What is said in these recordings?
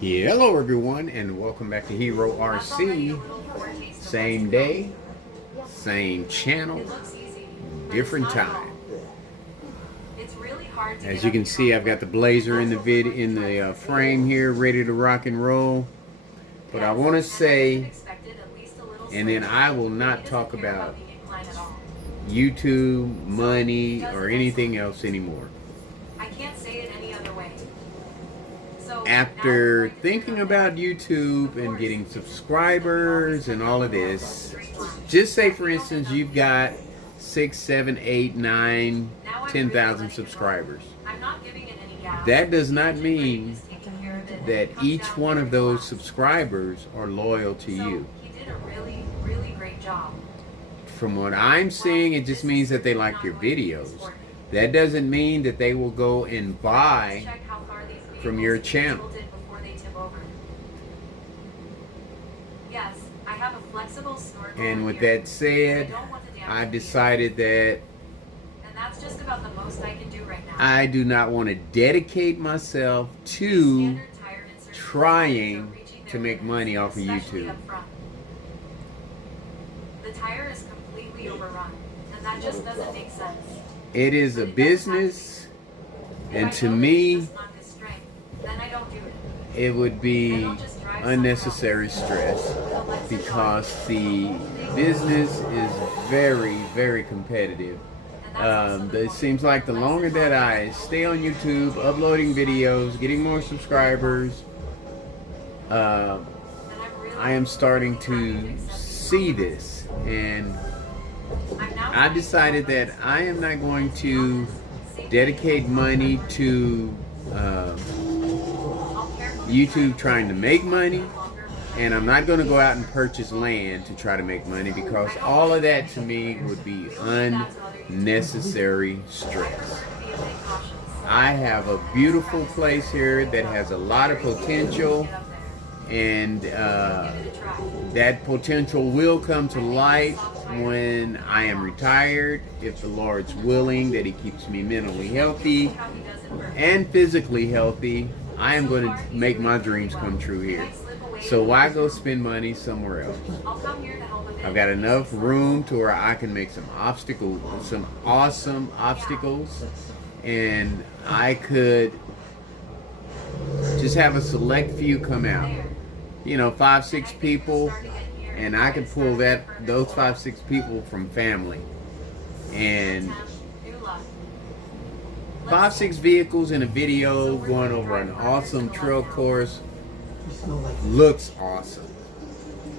Hello everyone and welcome back to HERORC. Same day, same channel, different time. As you can see, I've got the blazer in the frame here, ready to rock and roll. But I want to say, and then I will not talk about YouTube, money, or anything else anymore. After thinking about YouTube and getting subscribers and all of this, just say for instance you've got 6, 7, 8, 9, 10,000 subscribers. That does not mean that each one of those subscribers are loyal to you. From what I'm seeing, it just means that they like your videos. That doesn't mean that they will go and buy from your channel. And with that said, I decided that I do not want to dedicate myself to trying to make money off of YouTube. The tire is completely overrun, and that just doesn't make sense. It is a business, and to me, it would be unnecessary stress because the business is very, very competitive. It seems like the longer that I stay on YouTube, uploading videos, getting more subscribers, I am starting to see this, and I decided that I am not going to dedicate money to YouTube trying to make money, and I'm not going to go out and purchase land to try to make money, because all of that to me would be unnecessary stress. I have a beautiful place here that has a lot of potential, and that potential will come to light when I am retired, if the Lord's willing that He keeps me mentally healthy and physically healthy. I am going to make my dreams come true here. So why go spend money somewhere else? I've got enough room to where I can make some awesome obstacles, and I could just have a select few come out. 5, 6 people, and I could pull those 5, 6 people from family, and 5, 6 vehicles in a video going over an awesome trail course looks awesome.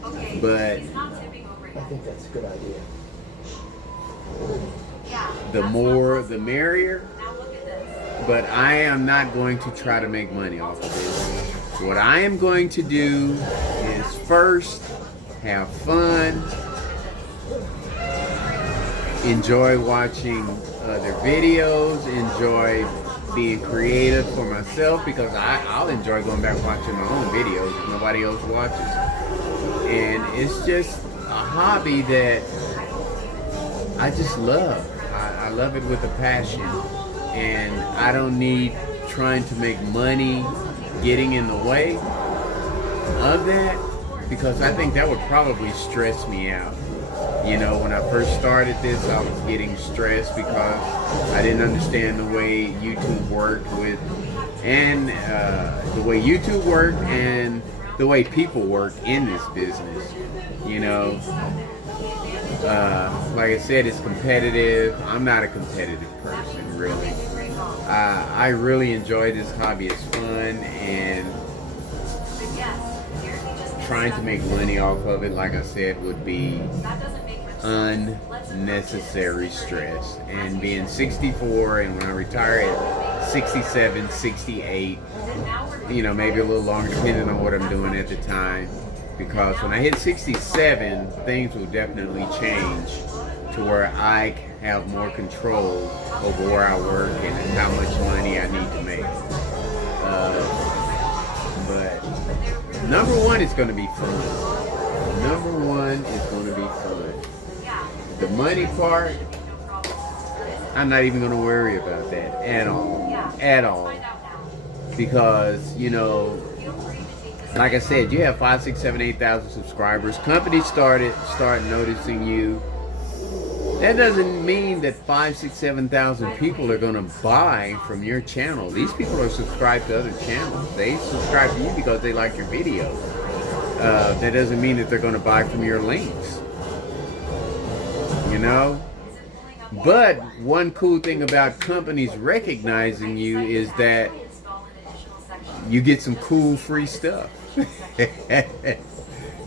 But I think that's a good idea. The more the merrier. But I am not going to try to make money off of this. What I am going to do is first have fun, enjoy watching other videos, enjoy being creative for myself, because I'll enjoy going back watching my own videos if nobody else watches. And it's just a hobby that I just love. I love it with a passion, and I don't need trying to make money getting in the way of that, because I think that would probably stress me out. When I first started this, I was getting stressed because I didn't understand the way YouTube worked and the way people work in this business. Like I said, it's competitive. I'm not a competitive person, really. I really enjoy this hobby. It's fun, and trying to make money off of it, like I said, would be unnecessary stress. And being 64, and when I retire at 67, 68, maybe a little longer depending on what I'm doing at the time, because when I hit 67, things will definitely change to where I have more control over where I work and how much money I need to make. But number one is going to be fun. Number one is going to be fun. The money part, I'm not even going to worry about that at all. At all. Because, like I said, you have 5, 6, 7, 8,000 subscribers. Companies start noticing you. That doesn't mean that 5, 6, 7,000 people are going to buy from your channel. These people are subscribed to other channels. They subscribe to you because they like your videos. That doesn't mean that they're going to buy from your links. You know? But one cool thing about companies recognizing you is that you get some cool free stuff.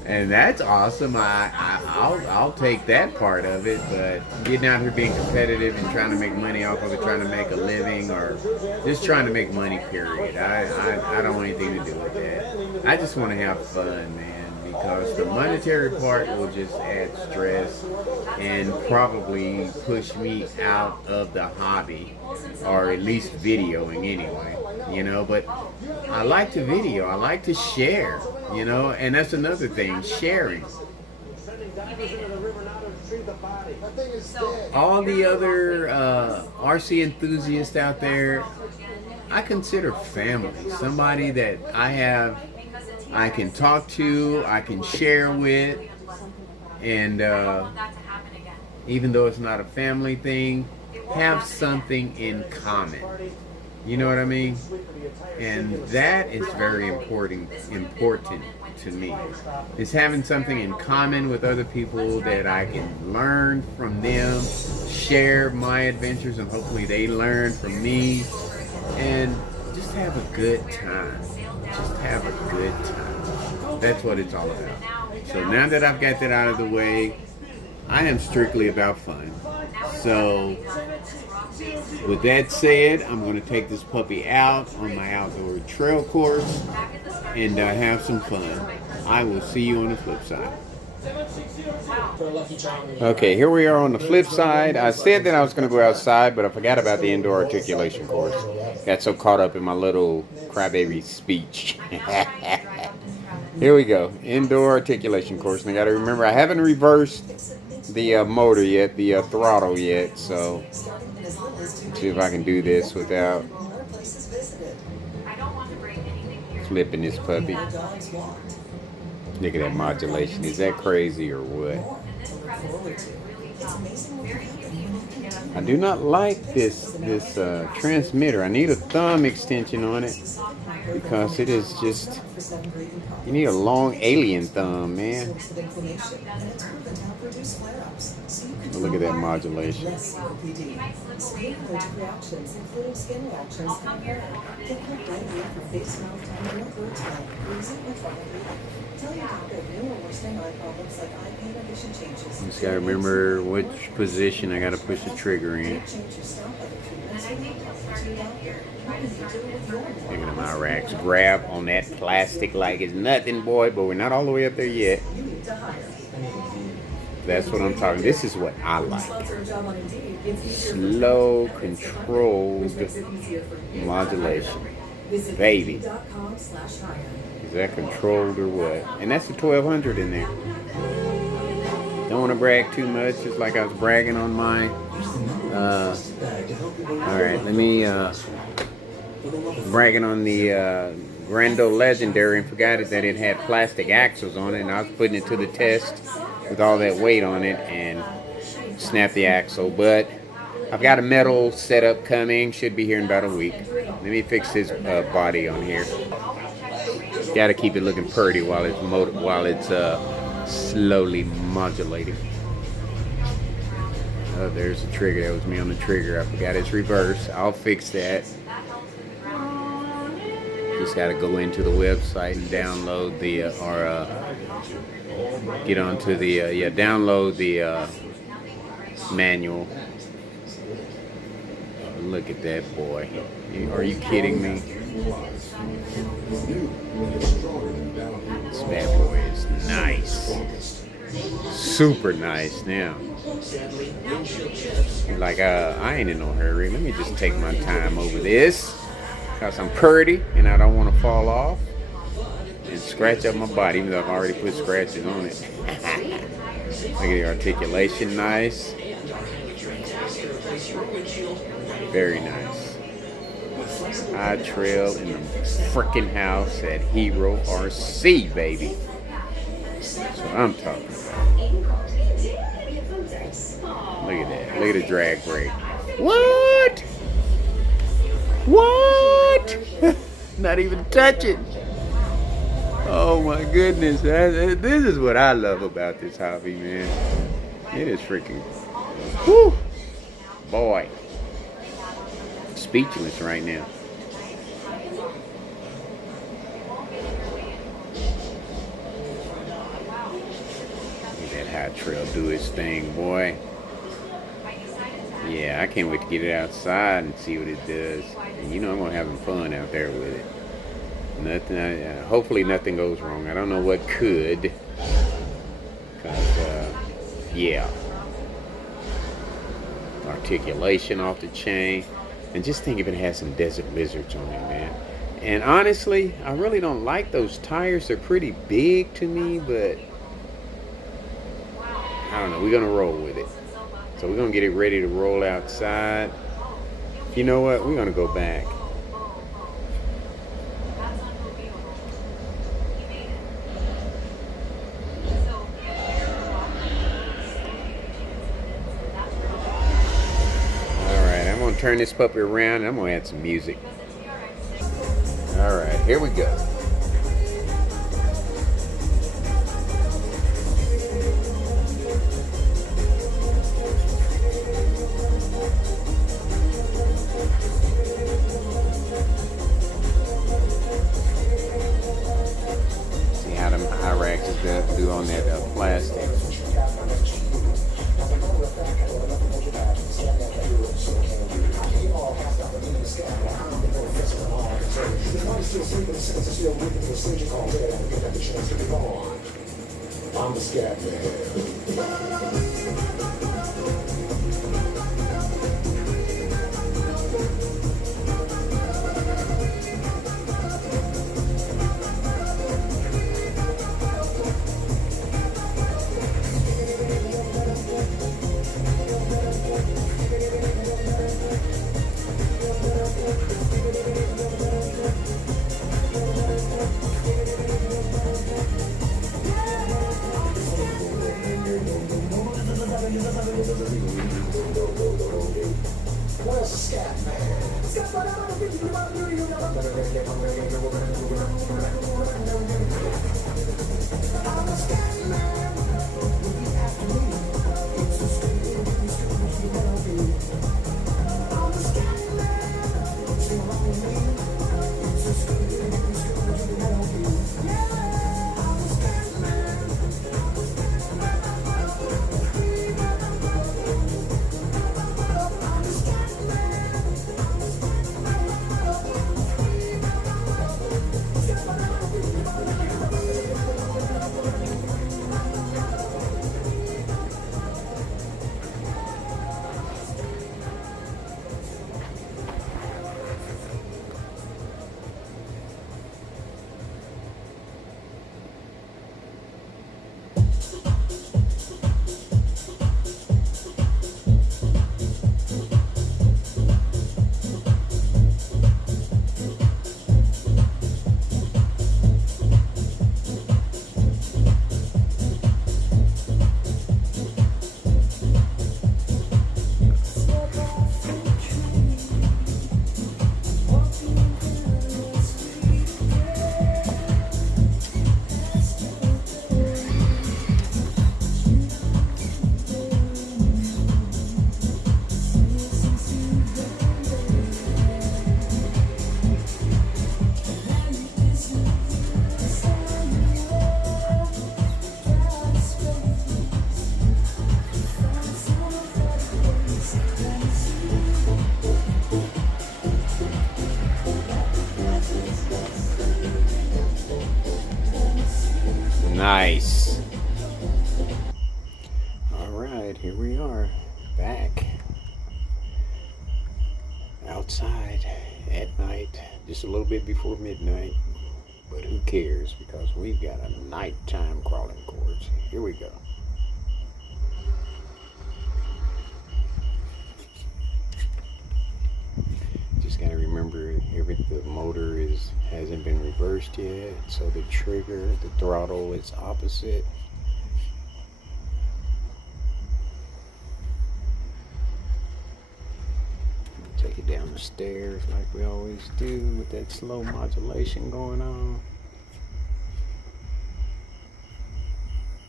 And that's awesome. I'll take that part of it, but getting out here being competitive and trying to make money off of it, trying to make a living, or just trying to make money, period. I don't want anything to do with that. I just want to have fun, man, because the monetary part will just add stress and probably push me out of the hobby, or at least videoing anyway, you know. But I like to video, I like to share, you know, and that's another thing, sharing. All the other RC enthusiasts out there, I consider family, somebody that I can talk to, I can share with, and even though it's not a family thing, have something in common. You know what I mean? And that is very important to me. Is having something in common with other people that I can learn from them, share my adventures, and hopefully they learn from me, and just have a good time. Just have a good time. That's what it's all about. So now that I've got that out of the way, I am strictly about fun. So with that said, I'm going to take this puppy out on my outdoor trail course and have some fun. I will see you on the flip side. Okay, here we are on the flip side. I said that I was going to go outside, but I forgot about the indoor articulation course. Got so caught up in my little crybaby speech. Here we go, indoor articulation course. And I got to remember, I haven't reversed the motor yet, the throttle yet, so see if I can do this without flipping this puppy. Look at that modulation. Is that crazy or what? I do not like this transmitter. I need a thumb extension on it because it is just, you need a long alien thumb, man. Look at that modulation. Just gotta remember which position I gotta push the trigger in. Look at my racks. Grab on that plastic like it's nothing, boy, but we're not all the way up there yet. That's what I'm talking. This is what I like. Slow, controlled modulation. Baby. Is that controlled or what? And that's the 1200 in there. Don't want to brag too much. It's like I was bragging on mine. Alright, let me bragging on the Grando Legendary and forgot that it had plastic axles on it, and I was putting it to the test with all that weight on it and snapped the axle. But I've got a metal setup coming, should be here in about a week. Let me fix this body on here. Got to keep it looking pretty while it's slowly modulating. Oh, there's the trigger. That was me on the trigger. I forgot it's reverse. I'll fix that. Just got to go into the website and download the get onto the download the manual. Look at that boy. Are you kidding me? This bad boy is nice. Super nice now. Like, I ain't in no hurry. Let me just take my time over this. Because I'm pretty and I don't want to fall off and scratch up my body, even though I've already put scratches on it. Look at the articulation, nice. Very nice. I trail in the freaking house at HERORC, baby. That's what I'm talking about. Look at that. Look at the drag brake. What? What? Not even touching. Oh my goodness. This is what I love about this hobby, man. It is freaking. Whew. Boy. Speechless right now. Look at that high trail do its thing, boy. Yeah, I can't wait to get it outside and see what it does. And you know I'm gonna have fun out there with it. Nothing. Hopefully nothing goes wrong. I don't know what could. Cause yeah, articulation off the chain. And just think if it has some desert lizards on it, man. And honestly, I really don't like those tires. They're pretty big to me, but I don't know. We're gonna roll with it. So we're gonna get it ready to roll outside. You know what? We're gonna go back. Alright, I'm gonna turn this puppy around and I'm gonna add some music. Alright, here we go. Do on that plastic. I'm the scat man. Nice. All right, here we are, back outside at night, just a little bit before midnight, but who cares, because we've got a nighttime crawling course. Here we go. Just Gotta remember the motor hasn't been reversed yet, so the trigger, the throttle is opposite. Take it down the stairs like we always do with that slow modulation going on.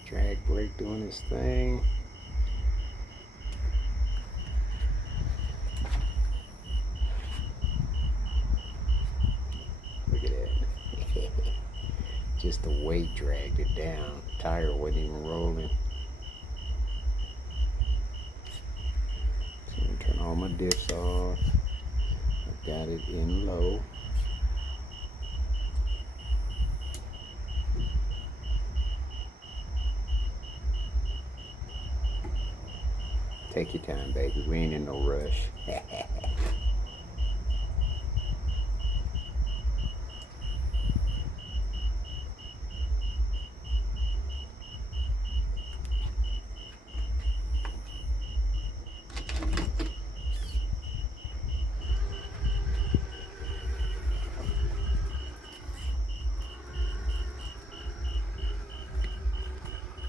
Drag brake doing its thing. Look at that. Just the weight dragged it down. Tire wasn't even rolling. Turn all my diffs off. I've got it in low. Take your time, baby. We ain't in no rush.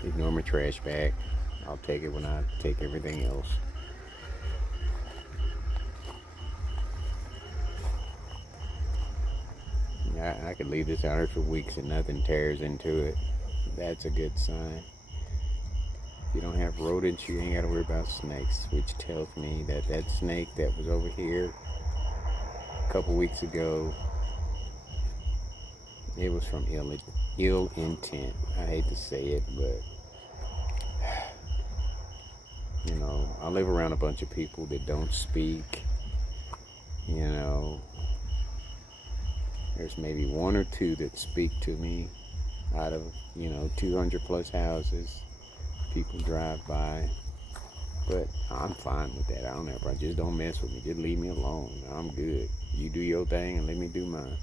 Ignore my trash bag. I'll take it when I take everything else. I could leave this out here for weeks and nothing tears into it. That's a good sign. If you don't have rodents, you ain't got to worry about snakes, which tells me that that snake that was over here a couple weeks ago, it was from ill intent. I hate to say it, but you know, I live around a bunch of people that don't speak. You know, there's maybe one or two that speak to me out of, 200 plus houses. People drive by, but I'm fine with that. I don't ever. Just don't mess with me. Just leave me alone. I'm good. You do your thing and let me do mine.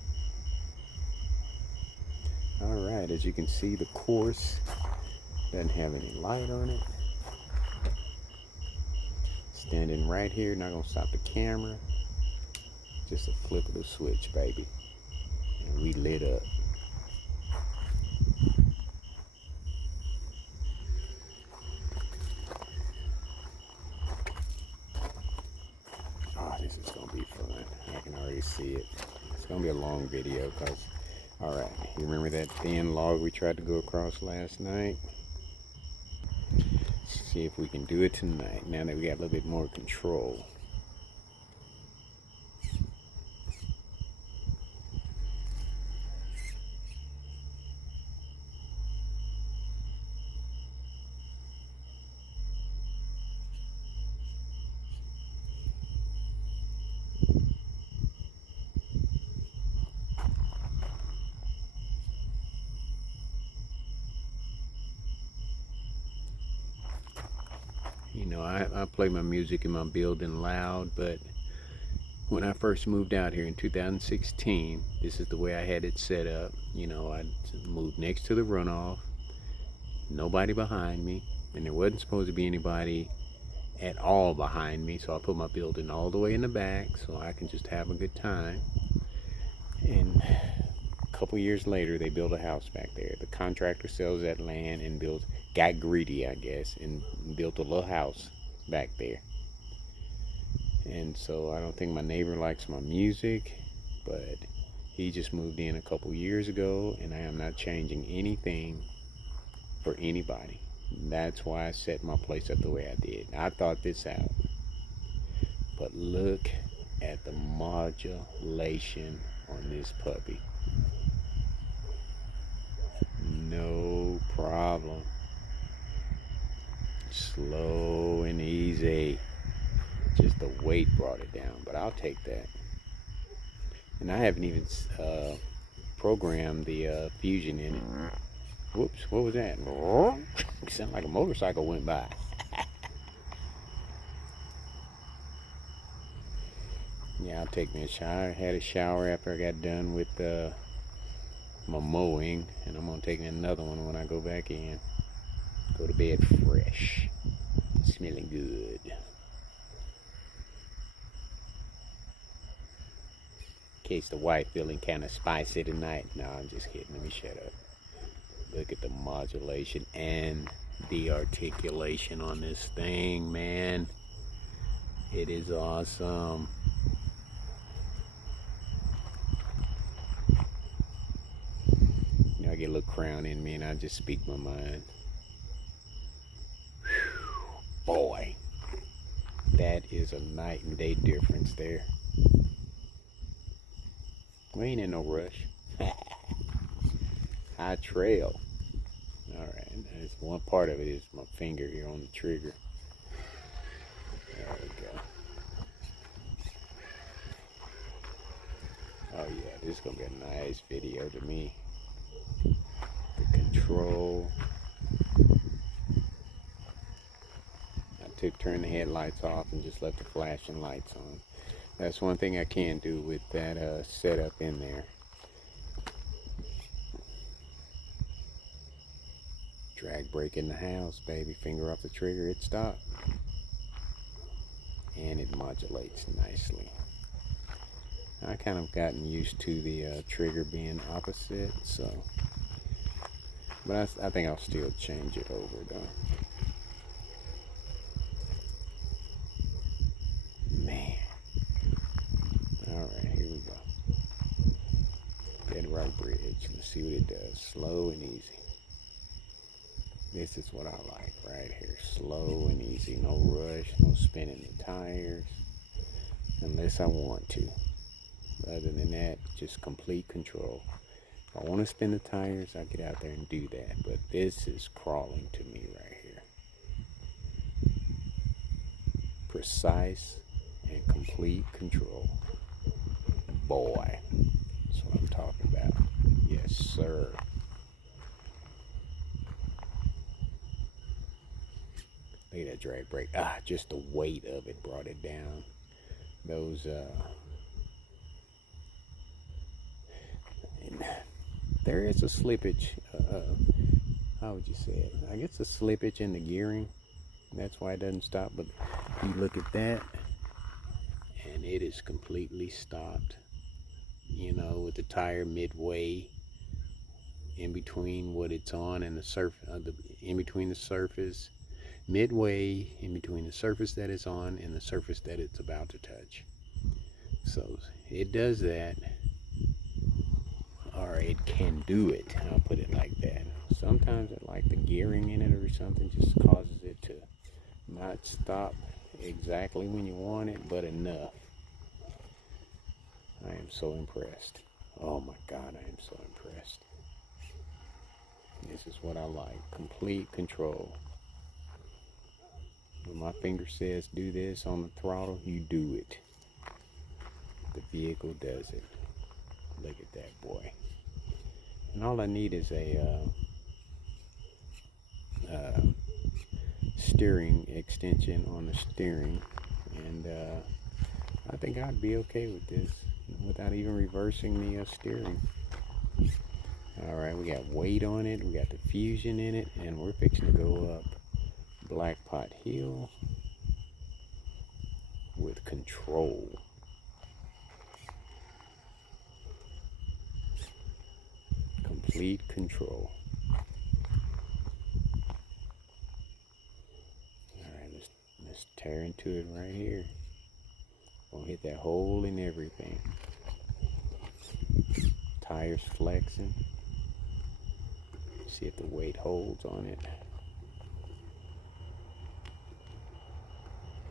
All right, as you can see, the course doesn't have any light on it. Standing right here, not gonna stop the camera. Just a flip of the switch, baby, and we lit up. Oh, this is gonna be fun. I can already see it. It's gonna be a long video, cause, all right, you remember that thin log we tried to go across last night? See if we can do it tonight, now that we got a little bit more control. You know, I play my music in my building loud, but when I first moved out here in 2016, this is the way I had it set up. You know, I moved next to the runoff, nobody behind me, and there wasn't supposed to be anybody at all behind me, so I put my building all the way in the back so I can just have a good time. And a couple years later, they built a house back there. The contractor sells that land and got greedy, I guess, and built a little house back there. And so I don't think my neighbor likes my music, but he just moved in a couple years ago, and I am not changing anything for anybody. That's why I set my place up the way I did. I thought this out, but look at the modulation on this puppy. No problem. Slow and easy. Just the weight brought it down, but I'll take that. And I haven't even programmed the fusion in it. Whoops, what was that? It sounded like a motorcycle went by. Yeah, I'll take me a shower. I had a shower after I got done with my mowing, and I'm gonna take another one when I go back in. Go to bed fresh, smelling good. case the wife feeling kind of spicy tonight. No, I'm just kidding. Let me shut up. Look at the modulation and the articulation on this thing, man. It is awesome. You know, I get a little crown in me and I just speak my mind. Whew, boy, that is a night and day difference there. We ain't in no rush. High trail. Alright, that's one part of it is my finger here on the trigger. There we go. Oh yeah, this is gonna be a nice video to me. The control. I turned the headlights off and just left the flashing lights on. That's one thing I can do with that setup in there. Drag brake in the house, baby. Finger off the trigger, it stopped. And it modulates nicely. I kind of gotten used to the trigger being opposite, so. But I think I'll still change it over though. Man. Alright, here we go. Bedrock Bridge. Let's see what it does. Slow and easy. This is what I like right here. Slow and easy. No rush. No spinning the tires. Unless I want to. Other than that, just complete control. If I want to spin the tires, I'll get out there and do that. But this is crawling to me right here. Precise and complete control. Boy. That's what I'm talking about. Yes, sir. Look at that drag brake. Just the weight of it brought it down. Those, there is a slippage. How would you say it? I guess a slippage in the gearing. That's why it doesn't stop. But you look at that, and it is completely stopped. You know, with the tire midway in between what it's on and the surface, in between the surface. Midway in between the surface that it's on and the surface that it's about to touch. So it does that, or it can do it. I'll put it like that. Sometimes it, like the gearing in it or something, just causes it to not stop exactly when you want it, but enough. I am so impressed. Oh my God, I am so impressed. This is what I like. Complete control. When my finger says do this on the throttle, you do it. The vehicle does it. Look at that, boy. And all I need is a steering extension on the steering, and I think I'd be okay with this without even reversing the steering. Alright, we got weight on it, we got the fusion in it, and we're fixing to go up Black Pot Hill with control. Complete control. Alright, let's tear into it right here. Gonna hit that hole and everything. Tires flexing. See if the weight holds on it.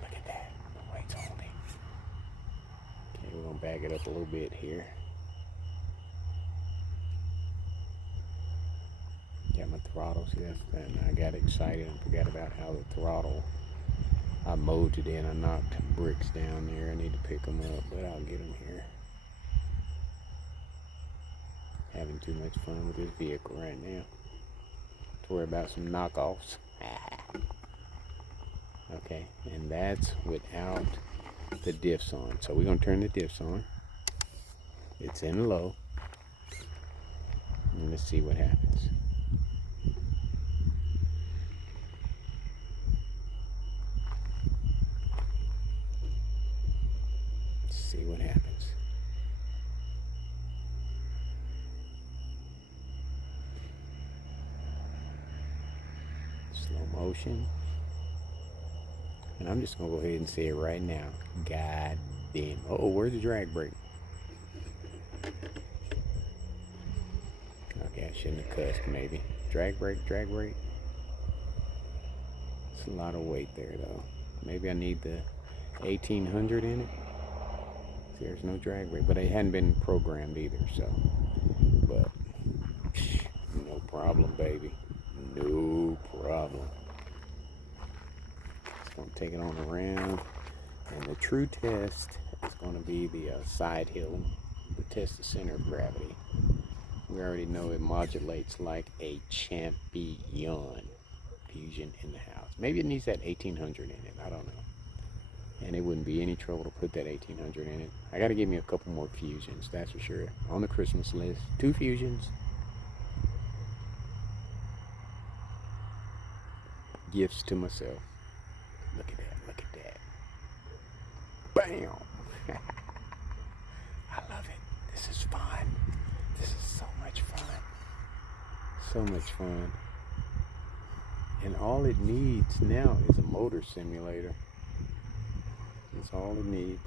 Look at that. The weight's holding. Okay, we're gonna back it up a little bit here. Got my throttle. See, and I got excited and forgot about how the throttle. I mowed it in. I knocked bricks down there. I need to pick them up, but I'll get them here. Having too much fun with this vehicle right now. To worry about some knockoffs. Okay, and that's without the diffs on. So we're gonna turn the diffs on. It's in low. And let's see what happens. See what happens. Slow motion. And I'm just gonna go ahead and say it right now. God damn. Oh, where's the drag brake? Okay, I shouldn't have cussed maybe. Drag brake, drag brake. It's a lot of weight there though. Maybe I need the 1800 in it. See, there's no drag brake, but it hadn't been programmed either, so. But no problem, baby. No problem. Just gonna take it on around, and the true test is gonna be the side hill to test the center of gravity. We already know it modulates like a champion. Fusion in the house. Maybe it needs that 1800 in it. I don't know. And it wouldn't be any trouble to put that 1800 in it. I gotta give me a couple more fusions, that's for sure. On the Christmas list. 2 fusions. Gifts to myself. Look at that, look at that. Bam! I love it. This is fun. This is so much fun. So much fun. And all it needs now is a motor simulator. That's all it needs.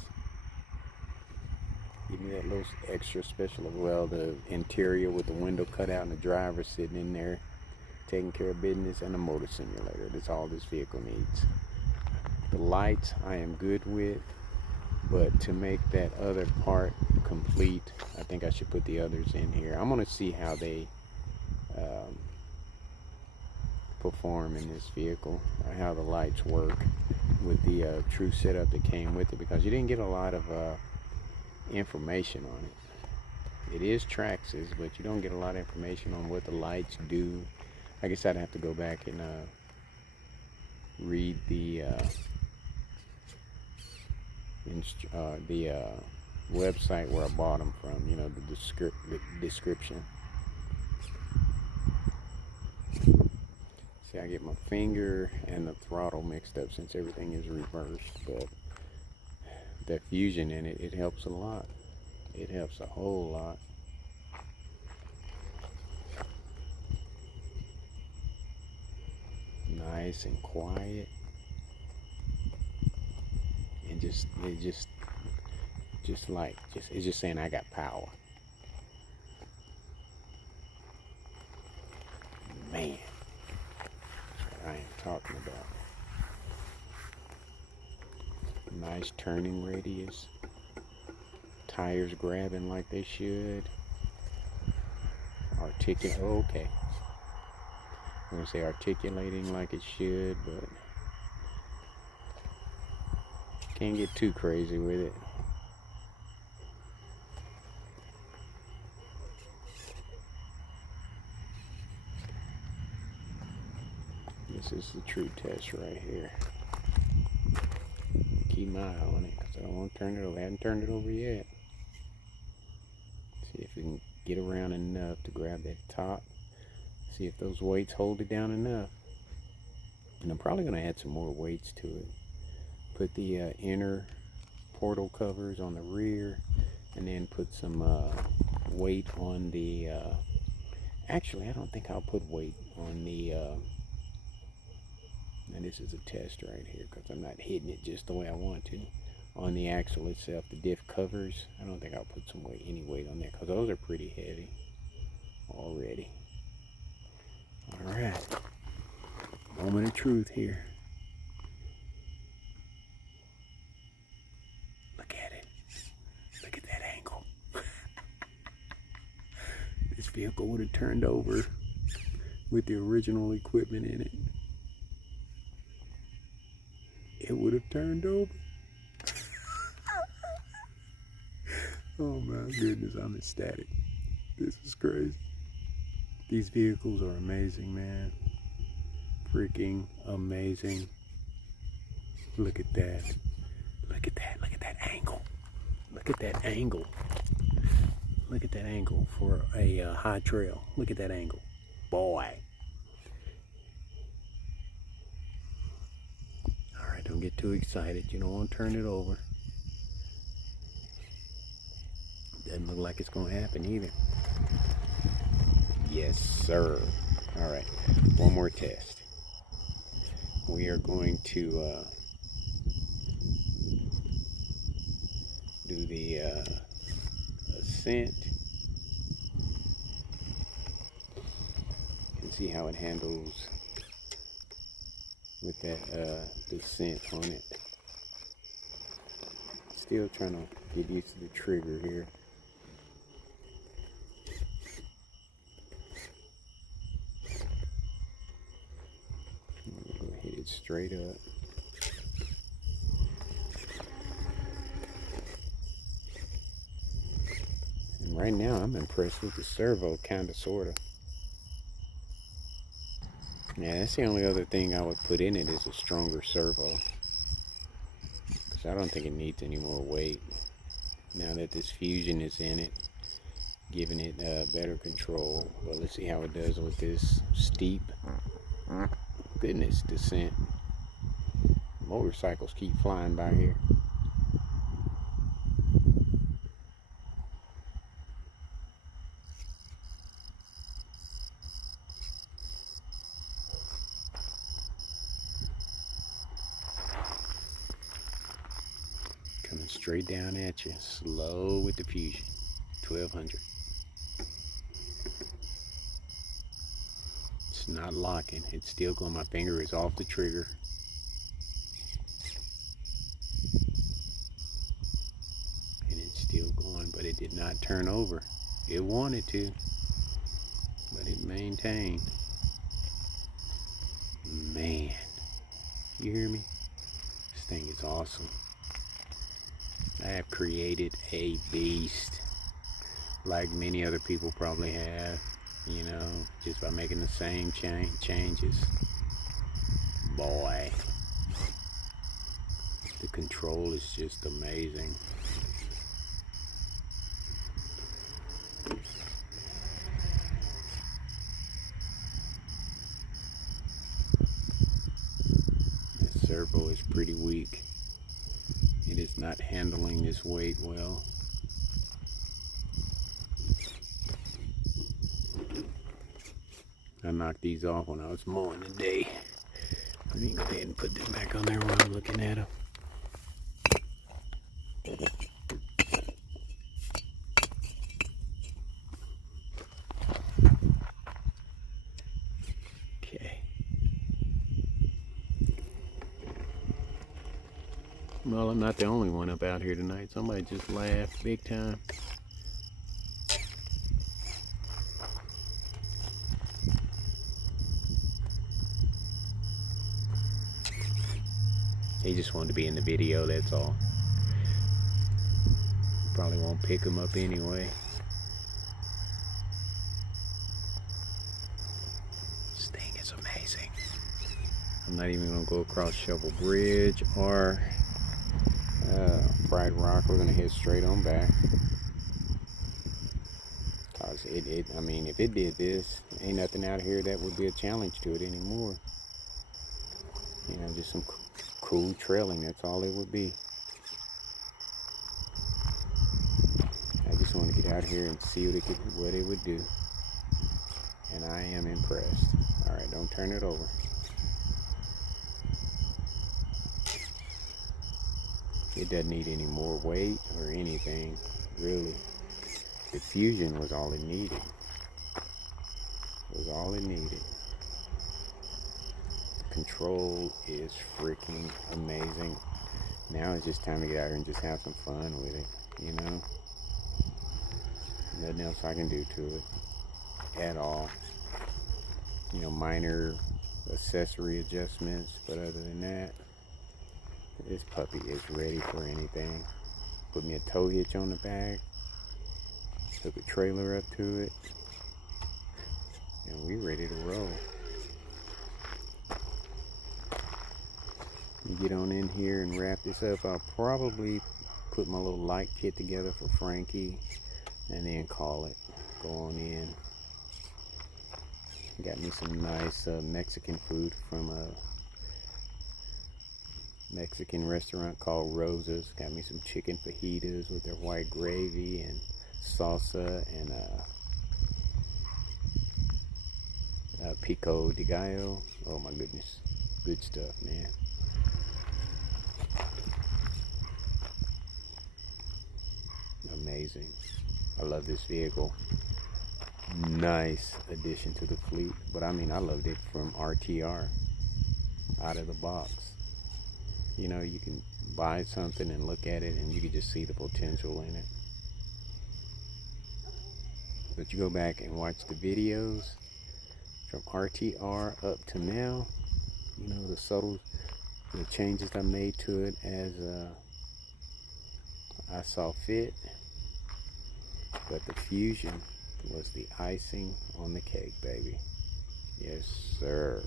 Give me that little extra special, well, the interior with the window cut out and the driver sitting in there taking care of business, and a motor simulator. That's all this vehicle needs. The lights I am good with, but to make that other part complete, I think I should put the others in here. I'm gonna see how they perform in this vehicle, or how the lights work with the true setup that came with it, because you didn't get a lot of information on it. It is Traxxas, but you don't get a lot of information on what the lights do. I guess I'd have to go back and read the website where I bought them from, you know, the description. See, I get my finger and the throttle mixed up since everything is reversed, but that fusion in it, it helps a lot. It helps a whole lot. Nice and quiet, and it's just saying I got power. Man, that's what I am talking about. Nice turning radius. Tires grabbing like they should. Articulate. Oh, okay. I'm gonna say articulating like it should, but can't get too crazy with it. This is the true test right here. Keep my eye on it because I don't want to turn it over. I haven't turned it over yet. See if we can get around enough to grab that top. See if those weights hold it down enough. And I'm probably going to add some more weights to it. Put the inner portal covers on the rear, and then put some weight on the actually I don't think I'll put weight on the and this is a test right here because I'm not hitting it just the way I want to. On the axle itself, the diff covers, I don't think I'll put some weight, any weight on there, because those are pretty heavy already. Alright, moment of truth here. Look at it. Look at that angle. This vehicle would have turned over with the original equipment in it. It would have turned over. Oh my goodness, I'm ecstatic. This is crazy. These vehicles are amazing, man. Freaking amazing. Look at that. Look at that. Look at that angle. Look at that angle. Look at that angle for a high trail. Look at that angle. Boy. Alright, don't get too excited. You don't want to turn it over. Doesn't look like it's going to happen either. Yes, sir. Alright, one more test. we are going to do the ascent and see how it handles with that descent on it. Still trying to get used to the trigger here. I'm gonna hit it straight up. And right now I'm impressed with the servo, kinda sorta. Yeah, that's the only other thing I would put in it is a stronger servo. Because I don't think it needs any more weight. Now that this fusion is in it, giving it better control. But let's see how it does with this steep, goodness, descent. Motorcycles keep flying by here. Coming straight down at you, slow with the fusion, 1200. It's not locking, it's still going, my finger is off the trigger. And it's still going, but it did not turn over. It wanted to, but it maintained. Man, you hear me? This thing is awesome. I have created a beast, like many other people probably have, you know, just by making the same changes. Boy, the control is just amazing. The servo is pretty weak. It is not handling this weight well. I knocked these off when I was mowing today. Let me go ahead and put them back on there while I'm looking at them. Okay. Well, I'm not the only one up out here tonight. Somebody just laughed big time. He just wanted to be in the video, that's all. Probably won't pick him up anyway. This thing is amazing. I'm not even gonna go across Shovel Bridge or Fried Rock. We're gonna head straight on back. Cause I mean, if it did this, ain't nothing out here that would be a challenge to it anymore. You know, just some cool trailing, that's all it would be. I just want to get out here and see what it would do. And I am impressed. Alright, don't turn it over. It doesn't need any more weight or anything, really. The fusion was all it needed. Was all it needed. The control is freaking amazing. Now it's just time to get out here and just have some fun with it, you know? Nothing else I can do to it at all. You know, minor accessory adjustments, but other than that, this puppy is ready for anything. Put me a tow hitch on the back, hook a trailer up to it, and we ready to roll. You get on in here and wrap this up. I'll probably put my little light kit together for Frankie and then call it. Go on in. Got me some nice Mexican food from a Mexican restaurant called Rosa's. Got me some chicken fajitas with their white gravy and salsa and pico de gallo. Oh my goodness. Good stuff, man. Amazing. I love this vehicle. Nice addition to the fleet. But I mean, I loved it from RTR, out of the box. You know, you can buy something and look at it and you can just see the potential in it. But you go back and watch the videos from RTR up to now, you know, the subtle the changes I made to it as I saw fit. But the Fusion was the icing on the cake, baby. Yes, sir.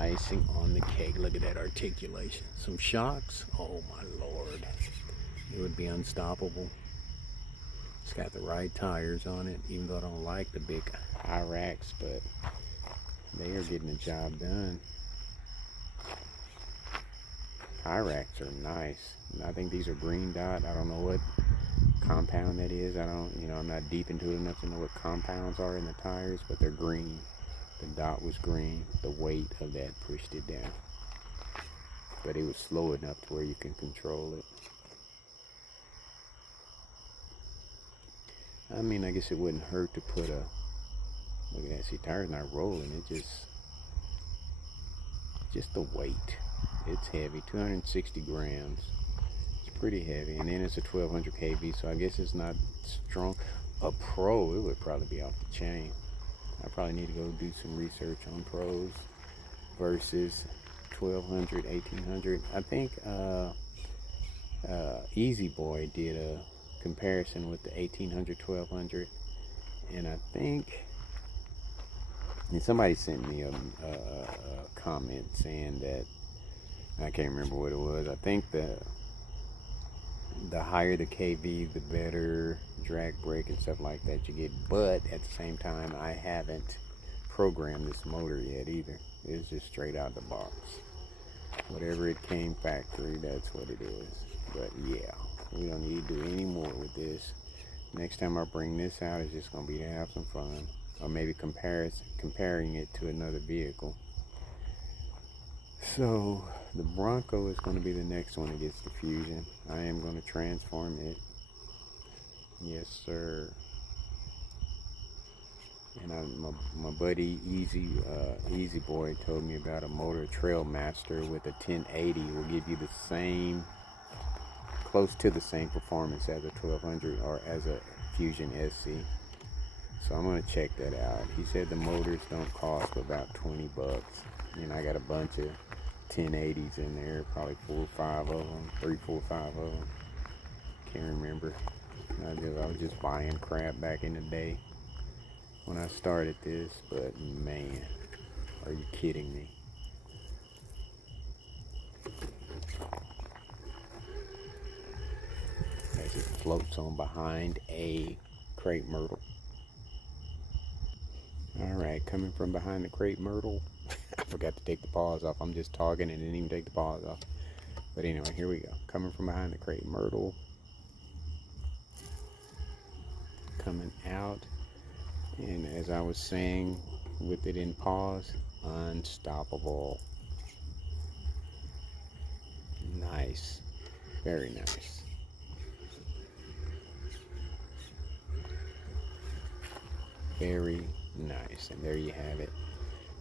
Icing on the cake. Look at that articulation. Some shocks. Oh my Lord. It would be unstoppable. It's got the right tires on it, even though I don't like the big high racks, but they are getting the job done. High racks are nice. And I think these are green dot. I don't know what compound that is. I'm not deep into it enough to know what compounds are in the tires, but they're green. The dot was green. The weight of that pushed it down. But it was slow enough to where you can control it. I mean, I guess it wouldn't hurt to put a, look at that, see, tire's not rolling, it just the weight. It's heavy, 260 grams. It's pretty heavy, and then it's a 1200 kV, so I guess it's not strong. A Pro, it would probably be off the chain. I probably need to go do some research on Pros versus 1200, 1800. I think Easy Boy did a comparison with the 1800, 1200, and I think, and somebody sent me a comment saying that, I can't remember what it was. I think the higher the kV, the better drag brake and stuff like that you get, but at the same time, I haven't programmed this motor yet either. It's just straight out the box. Whatever it came factory, that's what it is. But yeah, we don't need to do any more with this. Next time I bring this out, it's just going to be to have some fun, or maybe comparing it to another vehicle. So the Bronco is going to be the next one that gets the Fusion. I am going to transform it. Yes, sir. And my buddy Easy Boy told me about a Motor Trail Master with a 1080 will give you the same, close to the same performance as a 1200 or as a Fusion SC. So I'm going to check that out. He said the motors don't cost about 20 bucks. And I got a bunch of 1080s in there, probably 4 or 5 of them, 3, 4, 5 of them. Can't remember. I was just buying crap back in the day when I started this, but man, are you kidding me? As it floats on behind a crepe myrtle. Alright, coming from behind the crepe myrtle. I forgot to take the paws off. I'm just talking and didn't even take the paws off. But anyway, here we go. Coming from behind the crepe myrtle. Coming out. And as I was saying, with it in pause, unstoppable. Nice. Very nice. Very nice. And there you have it.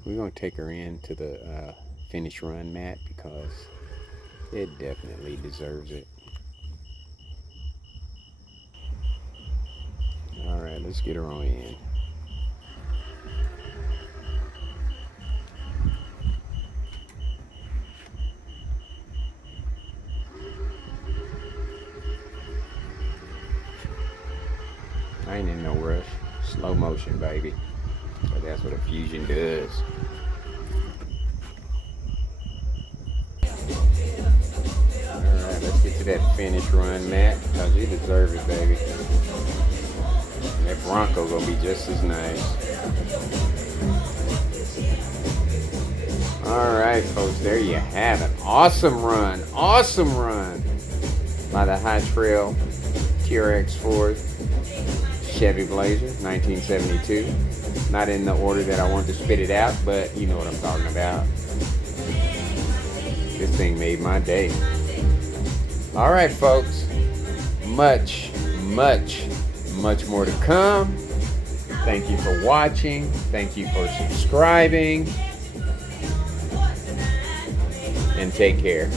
We're going to take her into the finish run mat because it definitely deserves it. Alright, let's get her on in. I ain't in no rush. Slow motion, baby. But that's what a Fusion does. Alright, let's get to that finish run, Matt, because you deserve it, baby. And that Bronco gonna be just as nice. Alright, folks, there you have it. Awesome run by the High Trail TRX 4 Chevy Blazer, 1972. Not in the order that I wanted to spit it out, but you know what I'm talking about. This thing made my day. All right, folks. Much more to come. Thank you for watching. Thank you for subscribing. And take care.